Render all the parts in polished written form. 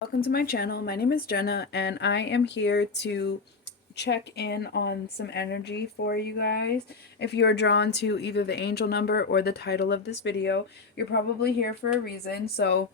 Welcome to my channel. My name is Jenna and I am here to check in on some energy for you guys. If you are drawn to either the angel number or the title of this video, you're probably here for a reason. So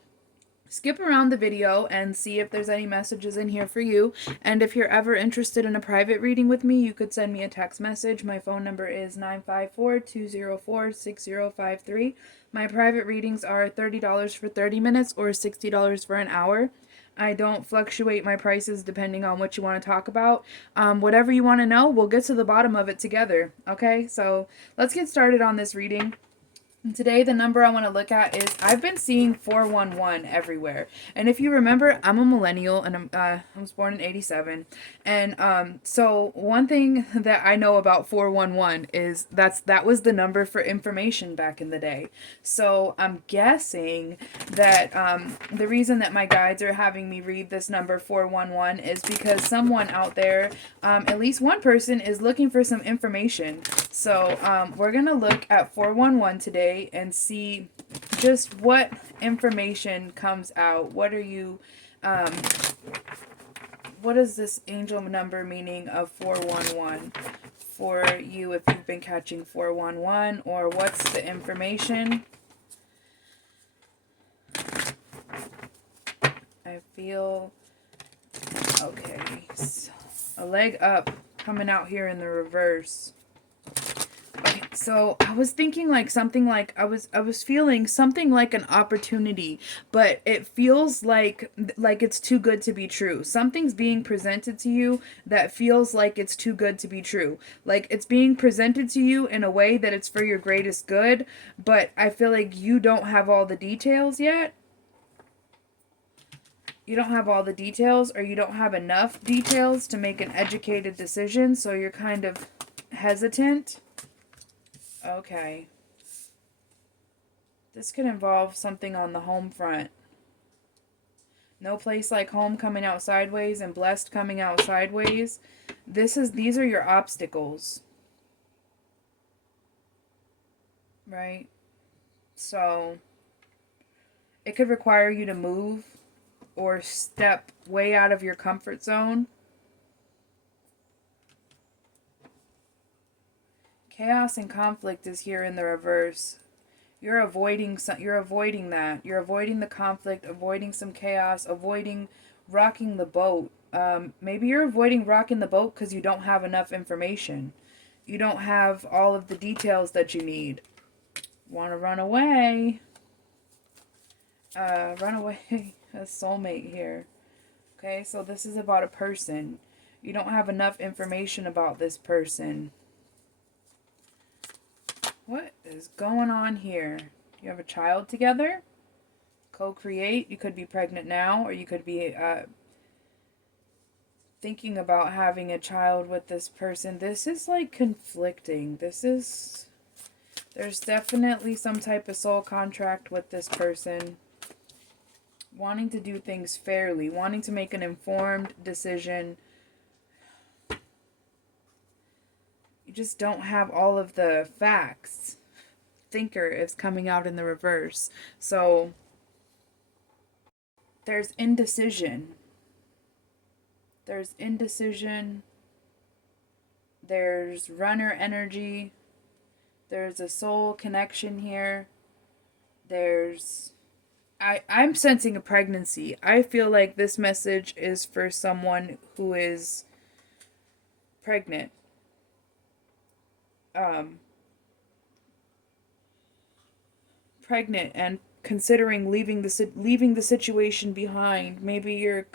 skip around the video and see if there's any messages in here for you. And if you're ever interested in a private reading with me, you could send me a text message. My phone number is 954-204-6053. My private readings are $30 for 30 minutes or $60 for an hour. I don't fluctuate my prices depending on what you want to talk about. Whatever you want to know, we'll get to the bottom of it together. Okay, so let's get started on this reading. And today, the number I want to look at is I've been seeing 411 everywhere. And if you remember, I'm a millennial and I was born in 87. And so one thing that I know about 411 is that was the number for information back in the day. So I'm guessing that the reason that my guides are having me read this number 411 is because someone out there, at least one person, is looking for some information. So we're going to look at 411 today and see just what information comes out. What is this angel number meaning of 411 for you if you've been catching 411, or what's the information? I feel okay. So, a leg up coming out here in the reverse. Okay, so I was thinking like something like I was feeling something like an opportunity, but it feels like it's too good to be true. Something's being presented to you that feels like it's too good to be true. Like it's being presented to you in a way that it's for your greatest good, but I feel like you don't have all the details yet. You don't have all the details, or you don't have enough details to make an educated decision, so you're kind of hesitant. Okay. This could involve something on the home front. No place like home coming out sideways and blessed coming out sideways. These are your obstacles. Right? So it could require you to move or step way out of your comfort zone. Chaos and conflict is here in the reverse. You're avoiding that. You're avoiding the conflict, avoiding some chaos, avoiding rocking the boat. Maybe you're avoiding rocking the boat because you don't have enough information. You don't have all of the details that you need. Want to run away? Run away. A soulmate here. Okay, so this is about a person. You don't have enough information about this person. What is going on here? You have a child together? Co-create. You could be pregnant now, or you could be thinking about having a child with this person. This is like conflicting. There's definitely some type of soul contract with this person. Wanting to do things fairly, wanting to make an informed decision. You just don't have all of the facts. Thinker is coming out in the reverse. So there's indecision. There's runner energy. There's a soul connection here. I'm sensing a pregnancy. I feel like this message is for someone who is pregnant. Pregnant and considering leaving the situation behind. Maybe you're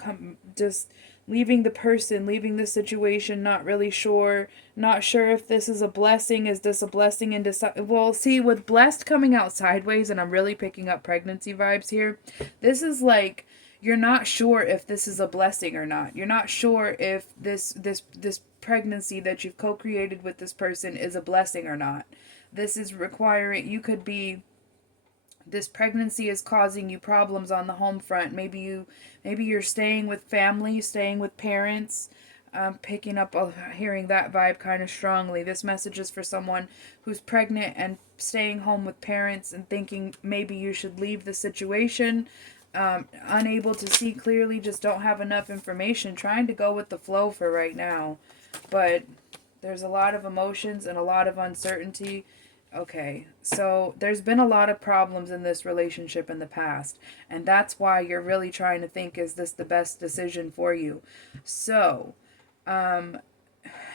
just leaving the person, leaving the situation, not really sure, not sure if this is a blessing. Is this a blessing in well, see, with blessed coming out sideways, and I'm really picking up pregnancy vibes here. This is like you're not sure if this is a blessing or not. You're not sure if this pregnancy that you've co-created with this person is a blessing or not. This is requiring, you could be, this pregnancy is causing you problems on the home front. Maybe you're staying with family, staying with parents. Picking up, hearing that vibe kind of strongly. This message is for someone who's pregnant and staying home with parents and thinking maybe you should leave the situation. Unable to see clearly, just don't have enough information, trying to go with the flow for right now. But there's a lot of emotions and a lot of uncertainty. Okay, so there's been a lot of problems in this relationship in the past, and that's why you're really trying to think, is this the best decision for you? So, um,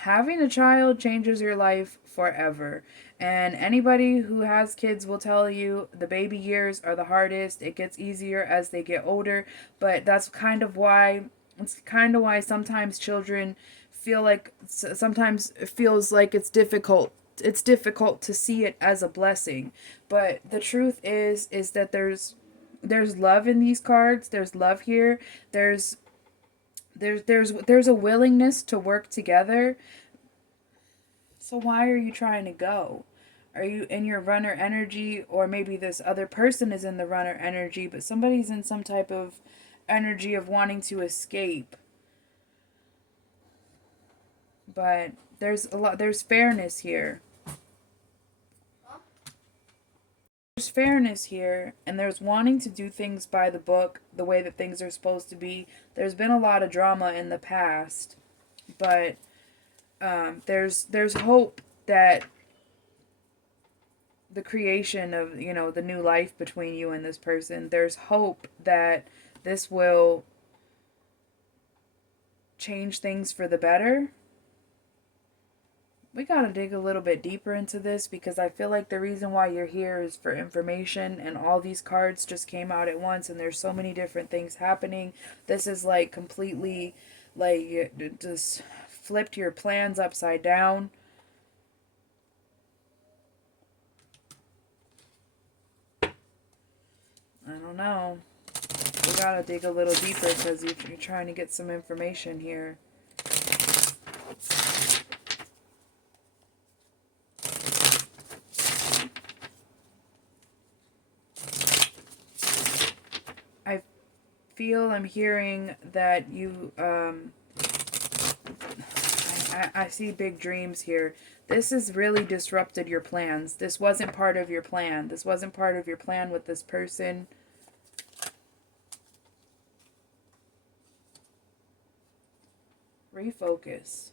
having a child changes your life forever. And anybody who has kids will tell you the baby years are the hardest. It gets easier as they get older, but that's kind of why sometimes children feel like, sometimes it feels like it's difficult to see it as a blessing. But the truth is that there's love in these cards. There's love here. There's a willingness to work together. So why are you trying to go? Are you in your runner energy, or maybe this other person is in the runner energy, but somebody's in some type of energy of wanting to escape? But there's fairness here. There's fairness here, and there's wanting to do things by the book, the way that things are supposed to be. There's been a lot of drama in the past, but there's hope that the creation of, the new life between you and this person, there's hope that this will change things for the better. We gotta dig a little bit deeper into this, because I feel like the reason why you're here is for information, and all these cards just came out at once, and there's so many different things happening. This is like completely, like, just flipped your plans upside down. I don't know. We gotta dig a little deeper, because you're trying to get some information here. I'm hearing that you, I see big dreams here. This has really disrupted your plans. This wasn't part of your plan. This wasn't part of your plan with this person. Refocus.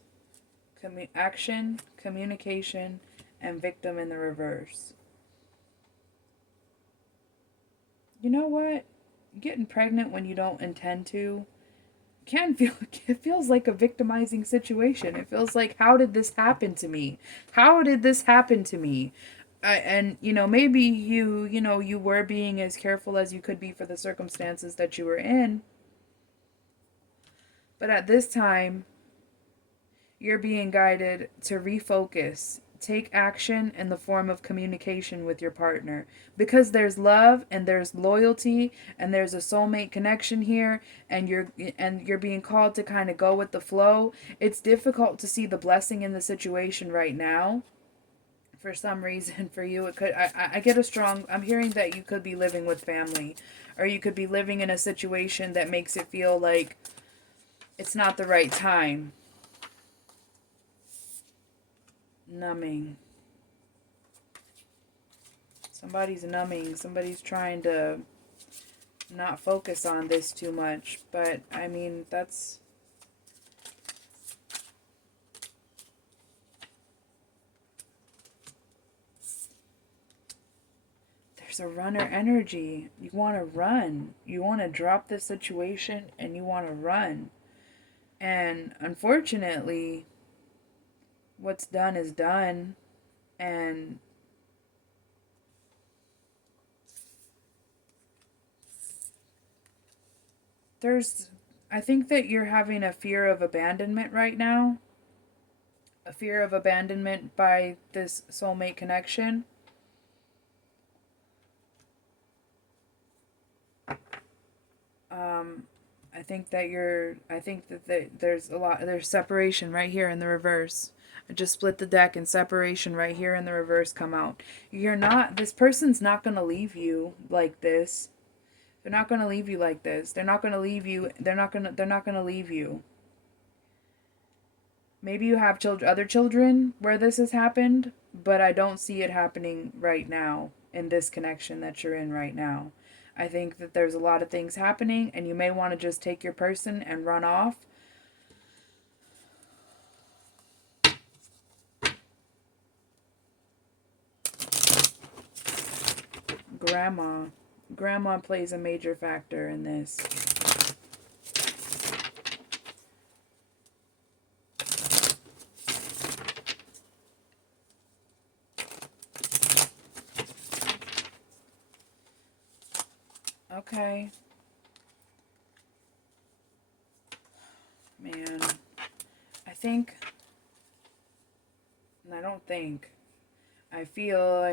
Action, communication, and victim in the reverse. You know what? Getting pregnant when you don't intend to can feel, it feels like a victimizing situation. It feels like, how did this happen to me? How did this happen to me? And maybe you were being as careful as you could be for the circumstances that you were in, but at this time you're being guided to refocus, take action in the form of communication with your partner, because there's love and there's loyalty and there's a soulmate connection here, and you're being called to kind of go with the flow. It's difficult to see the blessing in the situation right now. For some reason, for you, it could, I get a strong, I'm hearing that you could be living with family, or you could be living in a situation that makes it feel like it's not the right time. Numbing. Somebody's numbing. Somebody's trying to not focus on this too much. But, I mean, that's... There's a runner energy. You want to run. You want to drop the situation and you want to run. And, unfortunately, what's done is done, and I think that you're having a fear of abandonment right now, a fear of abandonment by this soulmate connection. I think that there's separation right here in the reverse. I just split the deck, and separation right here in the reverse come out. This person's not going to leave you like this. They're not going to leave you like this. They're not going to leave you. They're not going to leave you. Maybe you have other children where this has happened, but I don't see it happening right now in this connection that you're in right now. I think that there's a lot of things happening, and you may want to just take your person and run off. Grandma. Grandma plays a major factor in this. Okay. Man. I don't think, I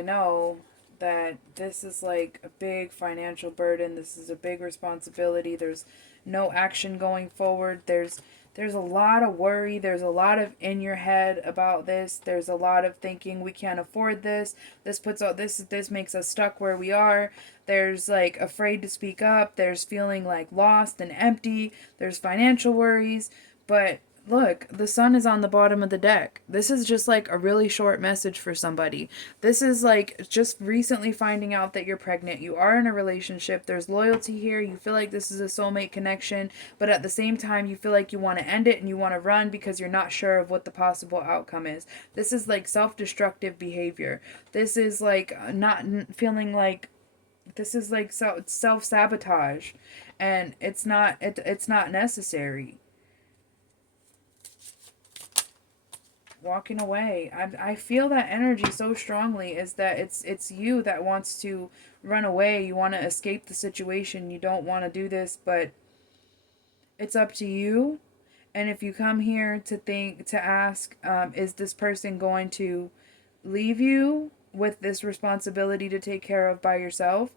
know that this is like a big financial burden. This is a big responsibility. There's no action going forward. There's a lot of worry. There's a lot of in your head about this. There's a lot of thinking we can't afford this. This makes us stuck where we are. There's like afraid to speak up. There's feeling like lost and empty. There's financial worries, but look, the sun is on the bottom of the deck. This is just like a really short message for somebody. This is like just recently finding out that you're pregnant. You are in a relationship. There's loyalty here. You feel like this is a soulmate connection, but at the same time, you feel like you want to end it and you want to run because you're not sure of what the possible outcome is. This is like self-destructive behavior. This is like not feeling like this is like self-sabotage, and it's not necessary. Walking away. I feel that energy so strongly, is that it's you that wants to run away. You want to escape the situation. You don't want to do this, but it's up to you. And if you come here to ask, is this person going to leave you with this responsibility to take care of by yourself?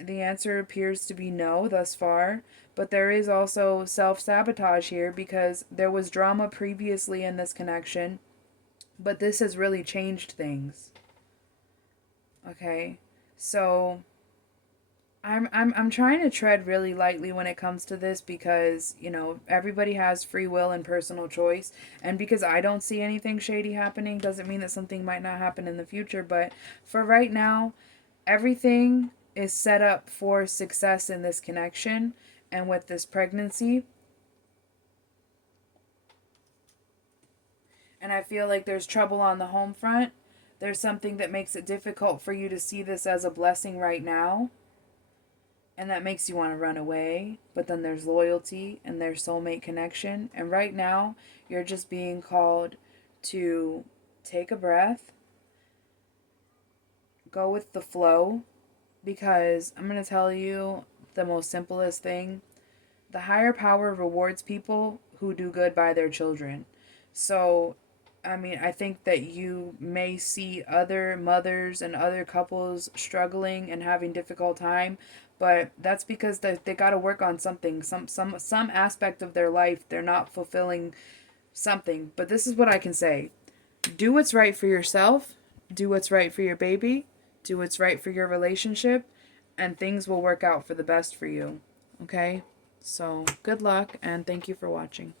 The answer appears to be no thus far, but there is also self-sabotage here because there was drama previously in this connection, but this has really changed things. Okay? So I'm trying to tread really lightly when it comes to this because, everybody has free will and personal choice, and because I don't see anything shady happening doesn't mean that something might not happen in the future, but for right now, everything is set up for success in this connection and with this pregnancy. And I feel like there's trouble on the home front. There's something that makes it difficult for you to see this as a blessing right now. And that makes you want to run away. But then there's loyalty and there's soulmate connection. And right now, you're just being called to take a breath, go with the flow, because I'm going to tell you the most simplest thing. The higher power rewards people who do good by their children. So, I think that you may see other mothers and other couples struggling and having difficult time, but that's because they got to work on something, some aspect of their life. They're not fulfilling something. But this is what I can say: do what's right for yourself, do what's right for your baby, do what's right for your relationship, and things will work out for the best for you. Okay? So, good luck, and thank you for watching.